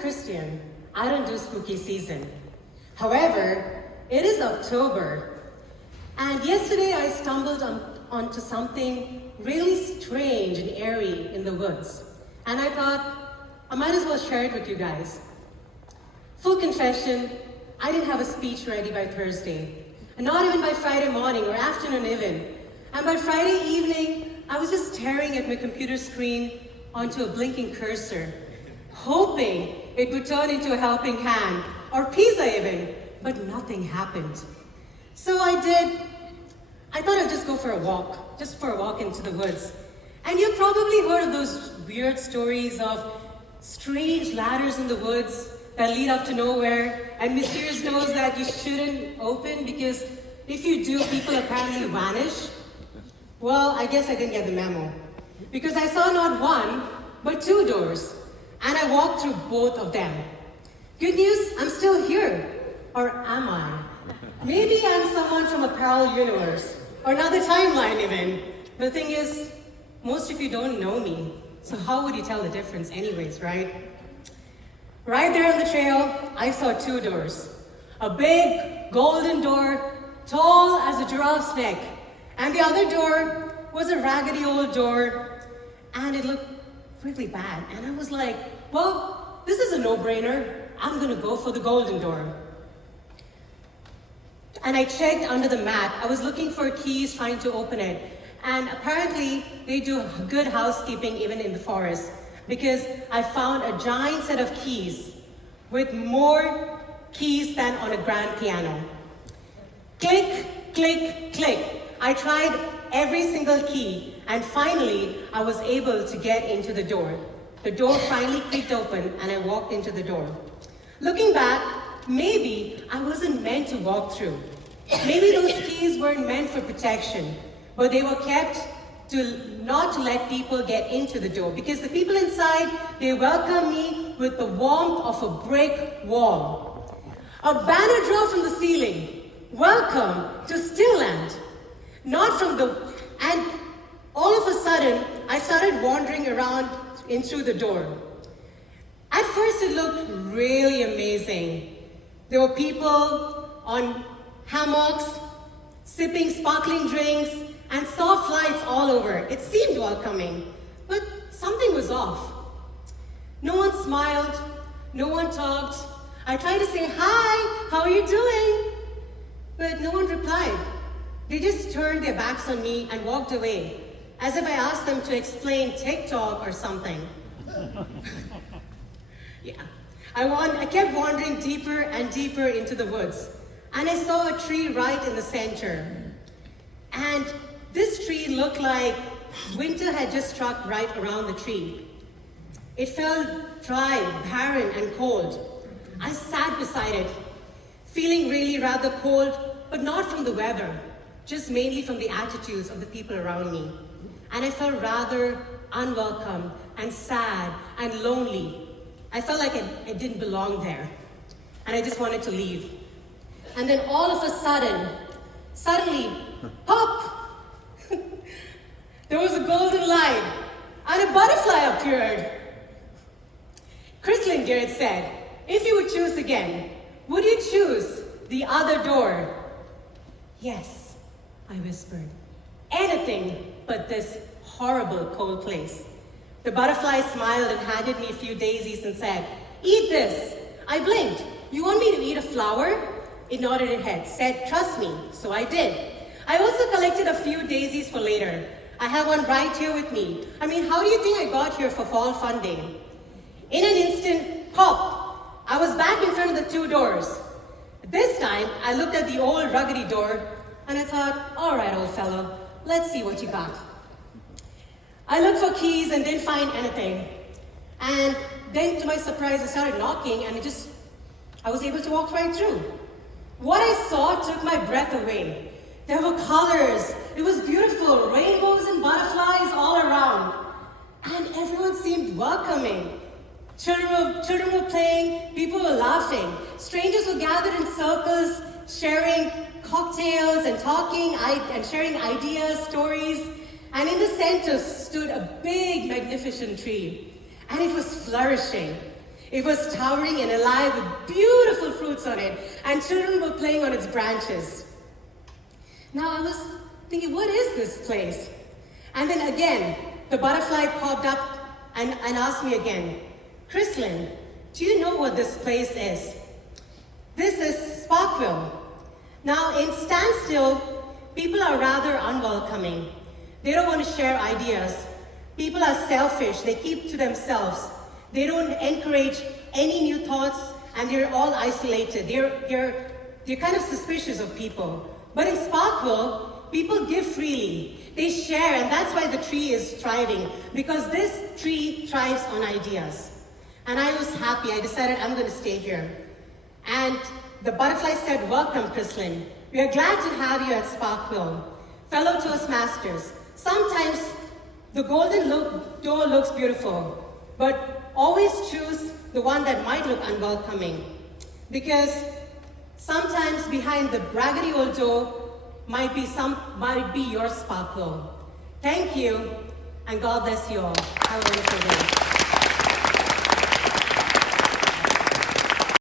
Christian, I don't do spooky season. However, it is October, and yesterday I stumbled onto something really strange and eerie in the woods, and I thought I might as well share it with you guys. Full confession, I didn't have a speech ready by Thursday, and not even by Friday morning or afternoon even. And by Friday evening, I was just staring at my computer screen onto a blinking cursor, hoping it would turn into a helping hand, or pizza even, but nothing happened. So I thought I'd just go for a walk, into the woods. And you've probably heard of those weird stories of strange ladders in the woods that lead up to nowhere, and mysterious doors that you shouldn't open because if you do, people apparently vanish. Well, I guess I didn't get the memo, because I saw not one, but 2 doors, and I walked through both of them. Good news, I'm still here. Or am I? Maybe I'm someone from a parallel universe, or another timeline even. The thing is, most of you don't know me, so how would you tell the difference anyways, right? Right there on the trail, I saw 2 doors. A big golden door, tall as a giraffe's neck, and the other door was a raggedy old door, and it looked really bad. And I was like, well, this is a no-brainer. I'm gonna go for the golden door. And I checked under the mat. I was looking for keys, trying to open it. And apparently, they do good housekeeping even in the forest, because I found a giant set of keys with more keys than on a grand piano. Click, click, click. I tried every single key, and finally, I was able to get into the door. The door finally creaked open, and I walked into the door. Looking back, maybe I wasn't meant to walk through. Maybe those keys weren't meant for protection, but they were kept not to let people get into the door, because the people inside, they welcomed me with the warmth of a brick wall. A banner dropped from the ceiling. Welcome to Stillland. And all of a sudden, I started wandering around in through the door. At first, it looked really amazing. There were people on hammocks, sipping sparkling drinks, and soft lights all over. It seemed welcoming, but something was off. No one smiled, no one talked. I tried to say, "Hi, how are you doing?" But no one replied. They just turned their backs on me and walked away, as if I asked them to explain TikTok or something. Yeah. I kept wandering deeper and deeper into the woods, and I saw a tree right in the center. And this tree looked like winter had just struck right around the tree. It felt dry, barren, and cold. I sat beside it, feeling really rather cold, but not from the weather, just mainly from the attitudes of the people around me. And I felt rather unwelcome and sad and lonely. I felt like I didn't belong there, and I just wanted to leave. And then all of a suddenly, pop! There was a golden light, and a butterfly appeared. Christlyn Garrett said, "If you would choose again, would you choose the other door?" "Yes," I whispered. "Anything but this horrible cold place." The butterfly smiled and handed me a few daisies and said, "Eat this." I blinked. "You want me to eat a flower?" It nodded its head, said, "Trust me." So I did. I also collected a few daisies for later. I have one right here with me. I mean, how do you think I got here for Fall Fun Day? In an instant, pop! I was back in front of the 2 doors. This time, I looked at the old ruggedy door, and I thought, all right, old fellow, let's see what you got. I looked for keys and didn't find anything. And then, to my surprise, I started knocking, and I was able to walk right through. What I saw took my breath away. There were colors. It was beautiful, rainbows and butterflies all around. And everyone seemed welcoming. Children were playing, people were laughing. Strangers were gathered in circles, sharing cocktails and talking and sharing ideas, stories. And in the center stood a big, magnificent tree. And it was flourishing. It was towering and alive with beautiful fruits on it, and children were playing on its branches. Now I was thinking, what is this place? And then again, the butterfly popped up and asked me again, Chrislyn, do you know what this place is? This is Sparkville. Now in Standstill, people are rather unwelcoming. They don't want to share ideas. People are selfish, they keep to themselves. They don't encourage any new thoughts, and they're all isolated. They're kind of suspicious of people. But in Sparkville, people give freely. They share, and that's why the tree is thriving, because this tree thrives on ideas. And I was happy. I decided I'm going to stay here. And the butterfly said, welcome, Chrislyn. We are glad to have you at Sparkville. Fellow Toastmasters, sometimes the golden door looks beautiful, but always choose the one that might look unwelcoming. Because sometimes behind the braggedy old door might be your Sparkville. Thank you, and God bless you all. Have a wonderful day.